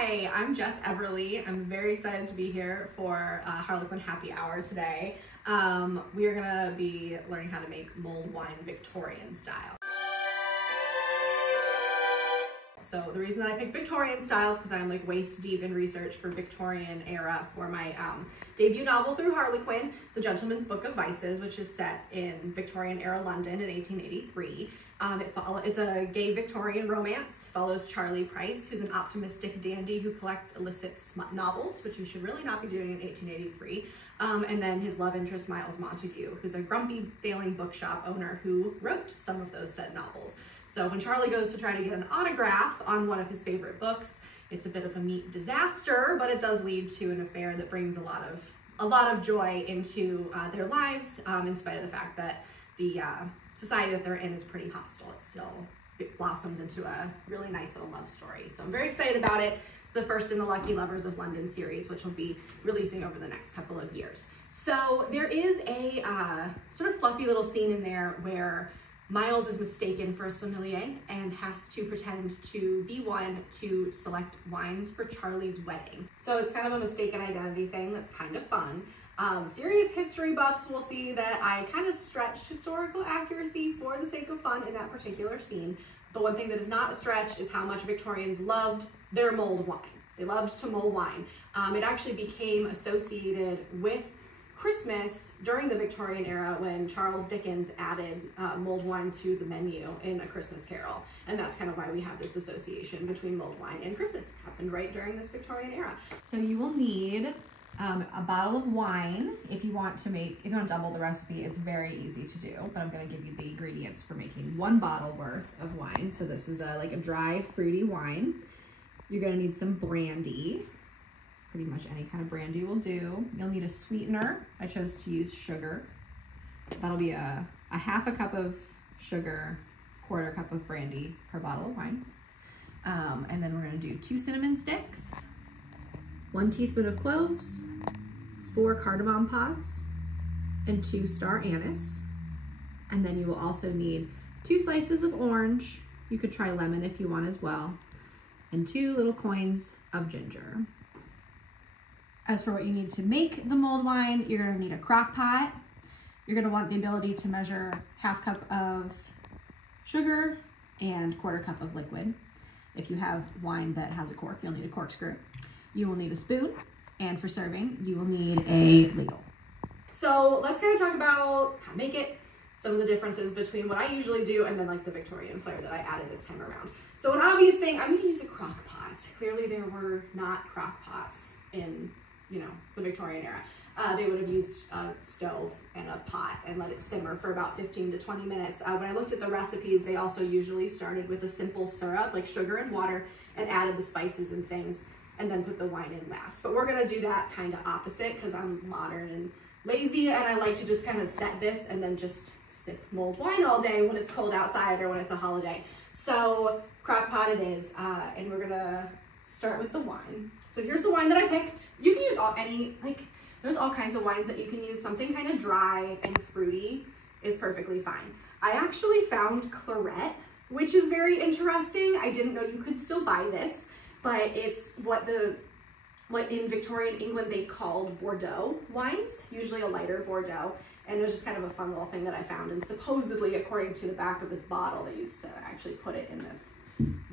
Hi, I'm Jess Everly. I'm very excited to be here for Harlequin Happy Hour today. We are gonna be learning how to make mulled wine Victorian style. So the reason that I picked Victorian style is because I'm like waist deep in research for Victorian era for my debut novel through Harlequin, The Gentleman's Book of Vices, which is set in Victorian era London in 1883. It's a gay Victorian romance, follows Charlie Price, who's an optimistic dandy who collects illicit smut novels, which you should really not be doing in 1883. And then his love interest, Miles Montague, who's a grumpy, failing bookshop owner who wrote some of those said novels. So when Charlie goes to try to get an autograph on one of his favorite books, it's a bit of a neat disaster, but it does lead to an affair that brings a lot of joy into their lives, in spite of the fact that the society that they're in is pretty hostile. It blossoms into a really nice little love story. So I'm very excited about it. It's the first in the Lucky Lovers of London series, which will be releasing over the next couple of years. So there is a sort of fluffy little scene in there where Miles is mistaken for a sommelier and has to pretend to be one to select wines for Charlie's wedding. So it's kind of a mistaken identity thing that's kind of fun. Serious history buffs will see that I kind of stretched historical accuracy for the sake of fun in that particular scene. But one thing that is not a stretch is how much Victorians loved their mulled wine. They loved to mull wine. It actually became associated with Christmas during the Victorian era when Charles Dickens added mulled wine to the menu in A Christmas Carol. And that's kind of why we have this association between mulled wine and Christmas. It happened right during this Victorian era. So you will need a bottle of wine if you want to double the recipe. It's very easy to do, but I'm going to give you the ingredients for making one bottle worth of wine. So this is like a dry, fruity wine. You're going to need some brandy. Pretty much any kind of brandy will do. You'll need a sweetener. I chose to use sugar. That'll be a half a cup of sugar, quarter cup of brandy per bottle of wine. And then we're going to do 2 cinnamon sticks, 1 teaspoon of cloves, 4 cardamom pods, and 2 star anise. And then you will also need 2 slices of orange. You could try lemon if you want as well. And 2 little coins of ginger. As for what you need to make the mulled wine, you're gonna need a crock pot. You're gonna want the ability to measure half cup of sugar and quarter cup of liquid. If you have wine that has a cork, you'll need a corkscrew. You will need a spoon, and for serving, you will need a ladle. So let's kind of talk about how to make it, some of the differences between what I usually do and then like the Victorian flair that I added this time around. So an obvious thing, I'm gonna use a crock pot. Clearly there were not crock pots in, the Victorian era. They would have used a stove and a pot and let it simmer for about 15 to 20 minutes. When I looked at the recipes, they also usually started with a simple syrup, like sugar and water, and added the spices and things, and then put the wine in last. But we're gonna do that kind of opposite because I'm modern and lazy, and I like to just kind of set this and then just sip mulled wine all day when it's cold outside or when it's a holiday. So crock pot it is, and we're gonna start with the wine. So here's the wine that I picked. You can use there's all kinds of wines that you can use. Something kind of dry and fruity is perfectly fine. I actually found Claret, which is very interesting. I didn't know you could still buy this, but it's what in Victorian England they called Bordeaux wines, usually a lighter Bordeaux. And it was just kind of a fun little thing that I found. And supposedly, according to the back of this bottle, they used to actually put it in this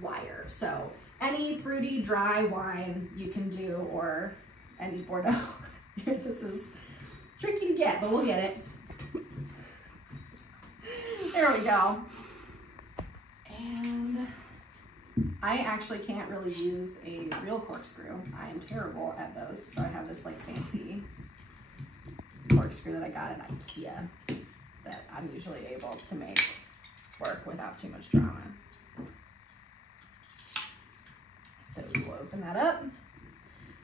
wire. So any fruity, dry wine you can do, or any Bordeaux. This is tricky to get, but we'll get it. There we go. And I actually can't really use a real corkscrew. I am terrible at those. So I have this like fancy corkscrew that I got at IKEA that I'm usually able to make work without too much drama. So we'll open that up.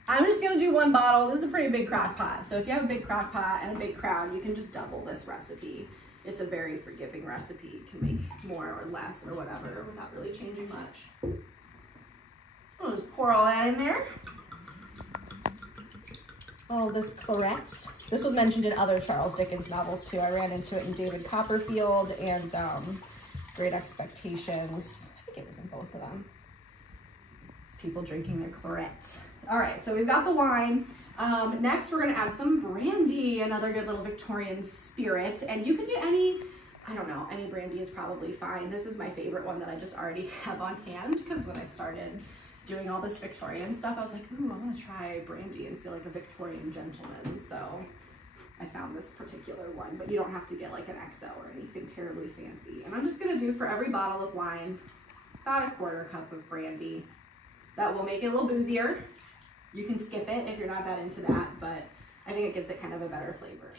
I'm just gonna do 1 bottle. This is a pretty big crock pot. So if you have a big crock pot and a big crowd, you can just double this recipe. It's a very forgiving recipe. You can make more or less or whatever without really changing much. I'll just pour all that in there. All this Claret. This was mentioned in other Charles Dickens novels too. I ran into it in David Copperfield and Great Expectations. I think it was in both of them. people drinking their claret. All right, so we've got the wine. Next, we're gonna add some brandy, another good little Victorian spirit. And you can get any, I don't know, any brandy is probably fine. This is my favorite one that I just already have on hand, because when I started doing all this Victorian stuff, I was like, ooh, I wanna try brandy and feel like a Victorian gentleman. So I found this particular one, but you don't have to get like an XO or anything terribly fancy. And I'm just gonna do for every bottle of wine, about a 1/4 cup of brandy. That will make it a little boozier. You can skip it if you're not that into that, but I think it gives it kind of a better flavor.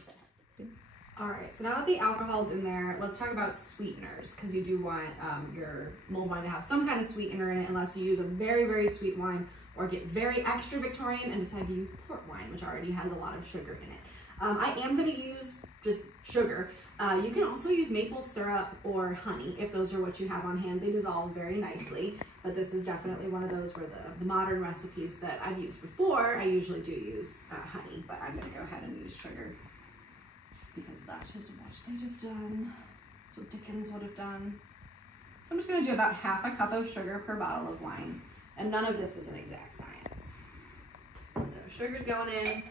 All right, so now that the alcohol's in there, let's talk about sweeteners, because you do want your mulled wine to have some kind of sweetener in it, unless you use a very, very sweet wine or get very extra Victorian and decide to use port wine, which already has a lot of sugar in it. I am gonna use just sugar. You can also use maple syrup or honey if those are what you have on hand. They dissolve very nicely, but this is definitely one of those where the modern recipes that I've used before, I usually do use honey, but I'm gonna go ahead and use sugar because that is what they'd have done. That's what Dickens would have done. So I'm just gonna do about 1/2 cup of sugar per bottle of wine, and none of this is an exact science. So sugar's going in.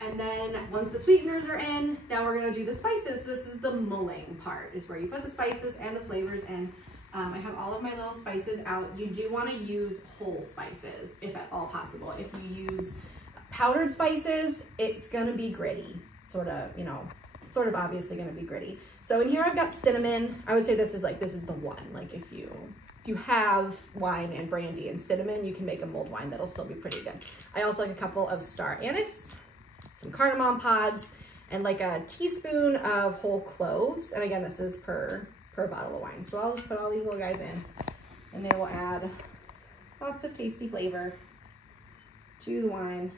And then once the sweeteners are in, now we're gonna do the spices. So this is the mulling part, is where you put the spices and the flavors in. I have all of my little spices out. You do wanna use whole spices, if at all possible. If you use powdered spices, it's gonna be gritty, sort of obviously gonna be gritty. So in here I've got cinnamon. I would say this is the one. Like if you have wine and brandy and cinnamon, you can make a mulled wine that'll still be pretty good. I also like a couple of star anise, some cardamom pods, and like a teaspoon of whole cloves. And again, this is per bottle of wine. So I'll just put all these little guys in, and they will add lots of tasty flavor to the wine.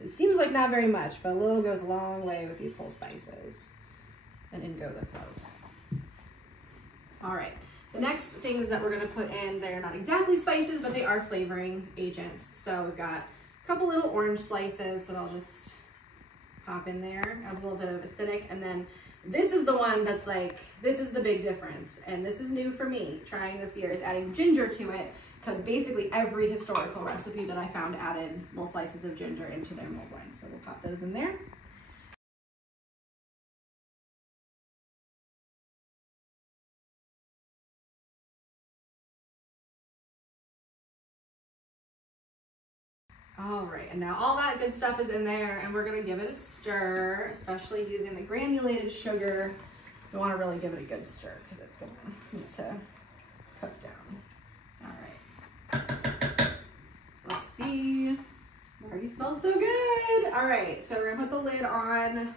It seems like not very much, but a little goes a long way with these whole spices. And in go the cloves. All right, the next things that we're gonna put in, they're not exactly spices, but they are flavoring agents. So we've got a couple little orange slices that I'll just pop in there. Adds a little bit of acidic. And then this is the one that's like, this is the big difference. And this is new for me, trying this year, is adding ginger to it, because basically every historical recipe that I found added little slices of ginger into their mulled wine. So we'll pop those in there. All right, and now all that good stuff is in there, and we're gonna give it a stir, especially using the granulated sugar. We wanna really give it a good stir because it's gonna need to cook down. All right, so let's see. It already smells so good. All right, so we're gonna put the lid on,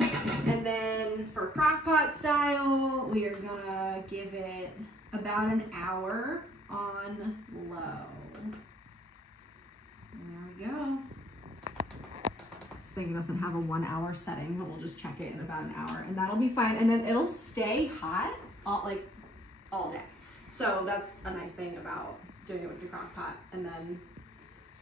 and then for crock pot style, we are gonna give it about an hour on low. There we go. This thing doesn't have a 1 hour setting, but we'll just check it in about an hour, and that'll be fine. And then it'll stay hot all day. So that's a nice thing about doing it with the crock pot. And then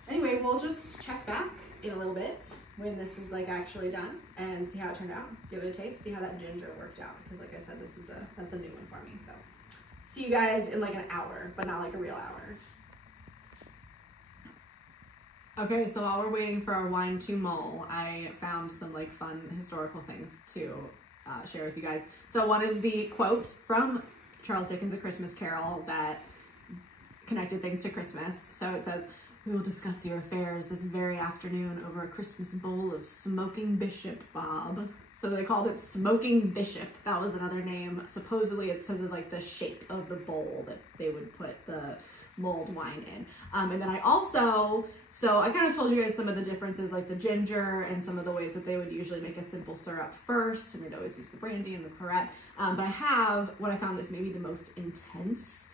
anyway, we'll just check back in a little bit when this is like actually done and see how it turned out. Give it a taste, see how that ginger worked out. Because like I said, that's a new one for me. So see you guys in like an hour, but not like a real hour. Okay, so while we're waiting for our wine to mull, I found some like fun historical things to share with you guys. So one is the quote from Charles Dickens' A Christmas Carol that connected things to Christmas. So it says, "We will discuss your affairs this very afternoon over a Christmas bowl of smoking bishop, Bob." So they called it smoking bishop. That was another name. Supposedly it's because of like the shape of the bowl that they would put the mulled wine in. And then I kind of told you guys some of the differences, like the ginger and some of the ways that they would usually make a simple syrup first, and they'd always use the brandy and the claret. But I have what I found is maybe the most intense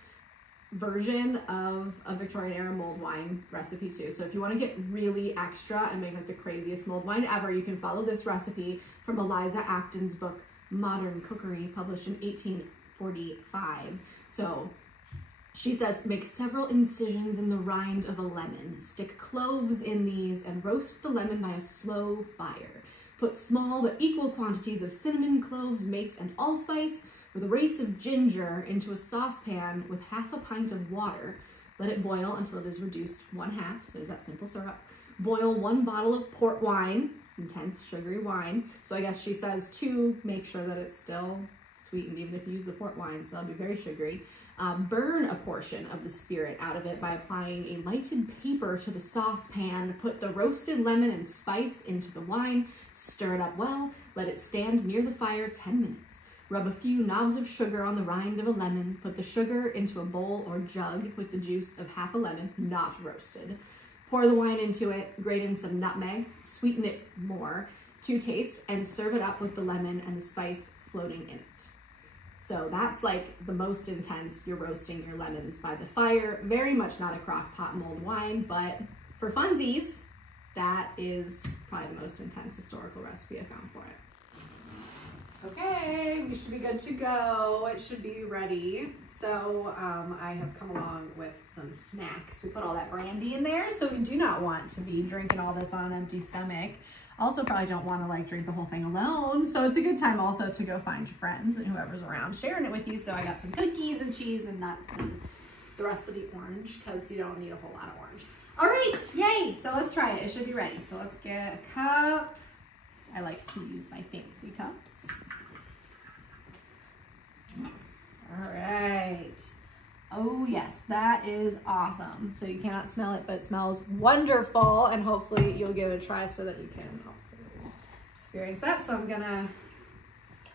version of a Victorian era mulled wine recipe too. So if you want to get really extra and make like the craziest mulled wine ever, you can follow this recipe from Eliza Acton's book, Modern Cookery, published in 1845. So she says, make several incisions in the rind of a lemon. Stick cloves in these and roast the lemon by a slow fire. Put small but equal quantities of cinnamon, cloves, mace, and allspice with a race of ginger into a saucepan with 1/2 pint of water. Let it boil until it is reduced 1/2, so there's that simple syrup. Boil 1 bottle of port wine, intense sugary wine. So I guess she says to make sure that it's still sweetened even if you use the port wine, so it'll be very sugary. Burn a portion of the spirit out of it by applying a lighted paper to the saucepan. Put the roasted lemon and spice into the wine, stir it up well, let it stand near the fire 10 minutes. Rub a few knobs of sugar on the rind of a lemon, put the sugar into a bowl or jug with the juice of half a lemon, not roasted. Pour the wine into it, grate in some nutmeg, sweeten it more to taste, and serve it up with the lemon and the spice floating in it. So that's like the most intense. You're roasting your lemons by the fire. Very much not a crock pot mulled wine, but for funsies, that is probably the most intense historical recipe I found for it. Okay, we should be good to go. It should be ready. So I have come along with some snacks. We put all that brandy in there, so we do not want to be drinking all this on an empty stomach. Also probably don't want to like drink the whole thing alone. So it's a good time also to go find your friends and whoever's around sharing it with you. So I got some cookies and cheese and nuts and the rest of the orange because you don't need a whole lot of orange. All right, yay. So let's try it. It should be ready. So let's get a cup. I like to use my fancy cups. All right. Oh yes, that is awesome. So you cannot smell it, but it smells wonderful, and hopefully you'll give it a try so that you can also experience that. So I'm gonna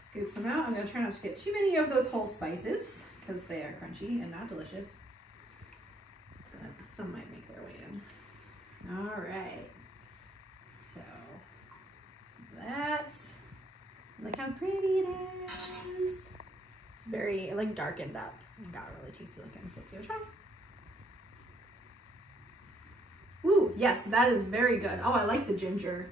scoop some out. I'm gonna try not to get too many of those whole spices because they are crunchy and not delicious, but some might make their way in. All right. So some of that. Look how pretty it is. It's very like darkened up and got really tasty looking, so let's give it a try. Ooh, yes, that is very good. Oh, I like the ginger.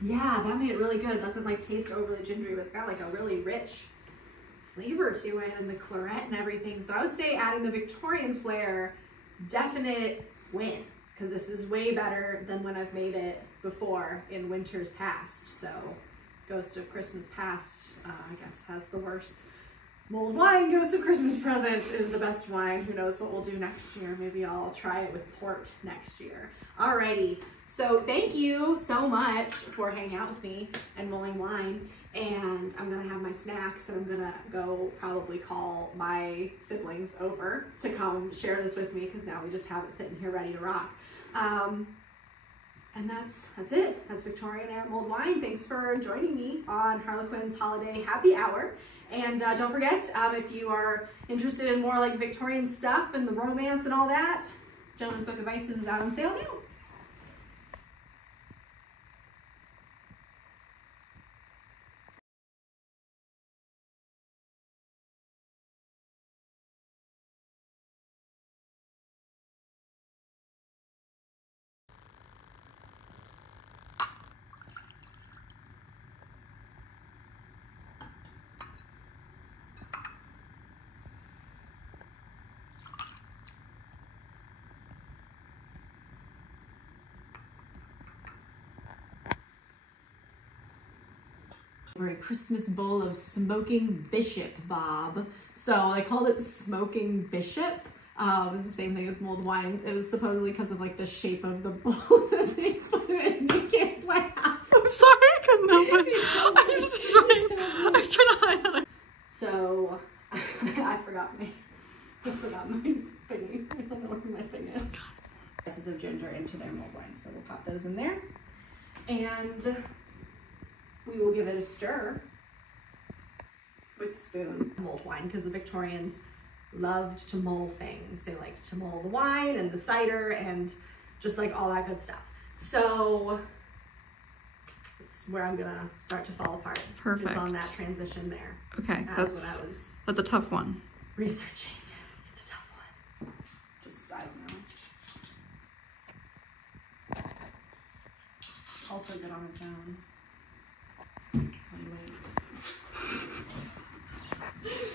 Yeah, that made it really good. It doesn't like taste overly gingery, but it's got like a really rich flavor to it, and the claret and everything. So I would say adding the Victorian flair, definite win, because this is way better than when I've made it before in winters past. So Ghost of Christmas Past, I guess, has the worst mulled wine. Ghost of Christmas Present is the best wine. Who knows what we'll do next year? Maybe I'll try it with port next year. Alrighty, so thank you so much for hanging out with me and mulling wine. And I'm gonna have my snacks, and I'm gonna go probably call my siblings over to come share this with me, because now we just have it sitting here ready to rock. And that's it. That's Victorian Era Mulled Wine. Thanks for joining me on Harlequin's Holiday Happy Hour. And don't forget, if you are interested in more like Victorian stuff and the romance and all that, Gentleman's Book of Vices is out on sale now. For a Christmas bowl of smoking bishop, Bob. So they called it smoking bishop. It was the same thing as mulled wine. It was supposedly because of like the shape of the bowl that they put it in. You can't laugh. I'm sorry, I couldn't help it. I was trying to hide that. So I forgot my thingy. I don't know where my thing is. Slices of ginger into their mulled wine. So we'll pop those in there. And we will give it a stir with the spoon. Mulled wine, because the Victorians loved to mull things. They liked to mull the wine and the cider and just like all that good stuff. So it's where I'm gonna start to fall apart. Perfect. It's on that transition there. Okay, that's a tough one. Researching. It's a tough one. Just, I don't know. Also good on its own. Wait.